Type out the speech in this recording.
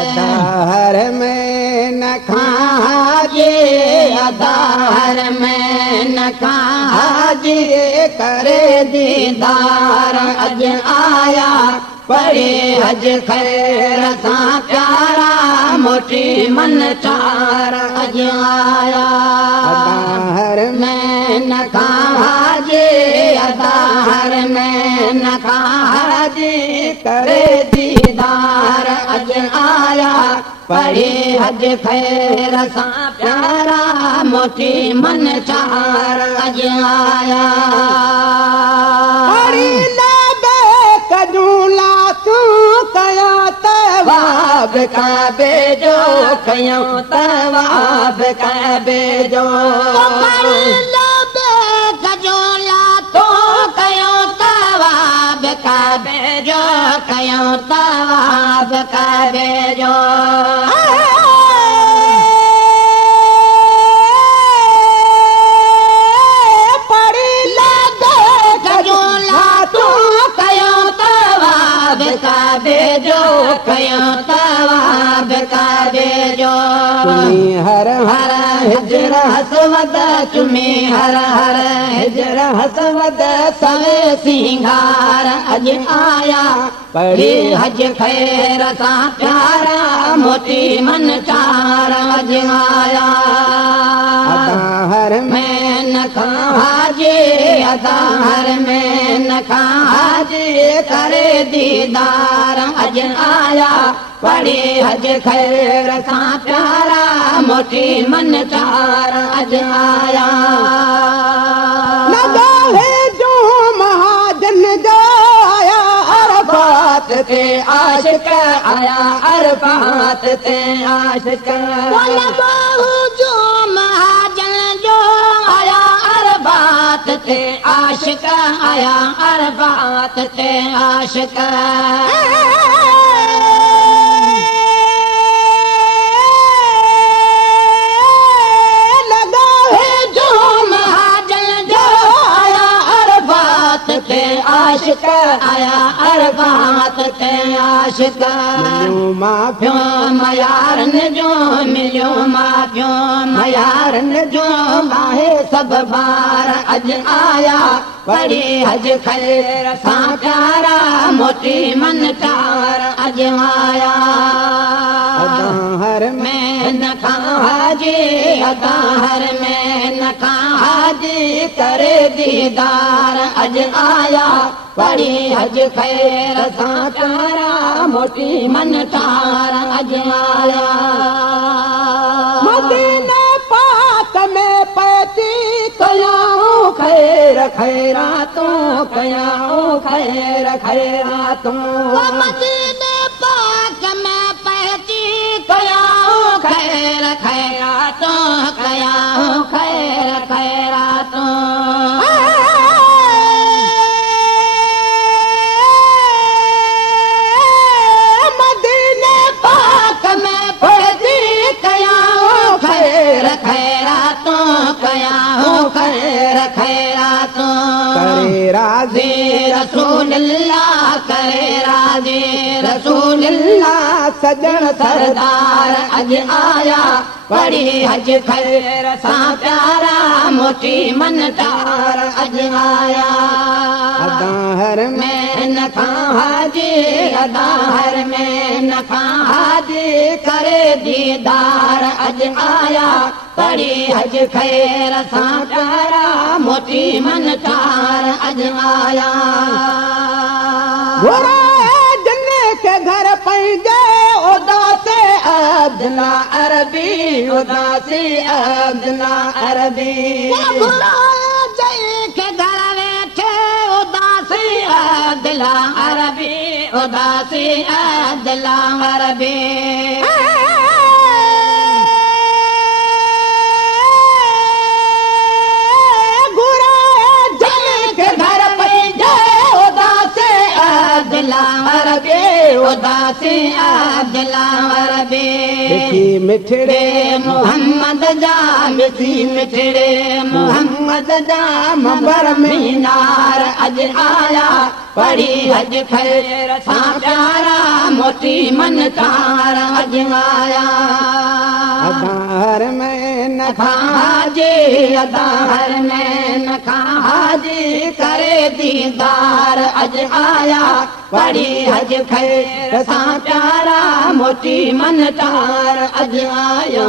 अदाहर में न खाजे, अदाहर में न खाजे, करे दीदार अज आया पढ़े हज खैर सां प्यारा, मोटी मन चार अज आया। अदाहर में न खाजे, अदाहर में न खाजे, करे दीदार अज आया पढ़े हज खैर सां प्यारा, मोटी मन चार अज आया। कजूला तूं कया तवाब काबे जो, कयूं तवाब काबे जो। कजूला तूं कयूं तवाब काबे जो, कयूं तवाब काबे जो। काबे जो, कयूं तवाब काबे जो। चुमी हर हर हिजर हसवद, चुमी हर हर हिजर हसवद, सवे सिंगार अज आया पढ़ी हज खैर सां प्यारा, मोटी मन चार अज आया। अदाहर में न खाजे, अदाहर में न खाजे, करे दीदार अज आया पढ़े हज खैर सां प्यारा, मोटी मन चार अज आया। नगाहे जो महाजन जो आया, अरफात ते आशिक आया, अरफात ते आशिक। जो महाजन जो आया, अरफात ते आशिक आया, अरफात ते आशिक। लगा है जो महाजन जो आया, अरफात ते आशिक आया, अरफात ते आशिक। मिलियो माफियो मयारन जो, मिलियो माफियो मयारन जो, माहे सब बार अज आया पढ़ी हज खैर सां प्यारा, मोटी मन चार अज आया। अदाहर में न खाजे, अदाहर में न खाजे, करे दीदार अज आया पढ़ी हज खैर सां प्यारा, मोटी मन चार अज आया। मदीने पाक में पैती कयाऊं खैर खैरातूं, कयाऊं खैर खैरातूं। मदीने पाक में पैती कयाऊं खैर खैरातूं, कयाऊं खैर खैरातूं। मदीने पाक में पैती कयाऊं खैर खैरातूं, कयाऊं खैर खैरातूं। करे राज़ी रसूलल्लाह, करे राज़ी रसूलल्लाह, सजण सरदार अज आया पढ़ी हज खैर सां प्यारा, मोटी मन चार अज आया। अदाहर में न खाजे, अदाहर में न खाजे, करे दीदार अज आया पढ़ी हज खैर सां प्यारा, मोटी मन चार अज आया। के घर पंहिंजे उदासे अब्दुल्ला अरबी, उदासी अब्दुल्ला अरबी। के घर वेठे उदासी अब्दुल्ला अरबी, उदासी अब्दुल्ला अरबी। के घर पंहिंजे उदासे अब्दुल्ला अरबी, उदासी दिलावर बे ॾिसी मिठड़े मोहम्मद जा ॾिसी मिठड़े मोहम्मद जा मंबर में मीनार अज आया पढ़ी हज खैर सां प्यारा मोती मन तार अज आया आधार में न हाजी अदार में न हाजी करे दीदार अज आया पढ़ी हज खैर सां प्यारा मोती मन तार अज आया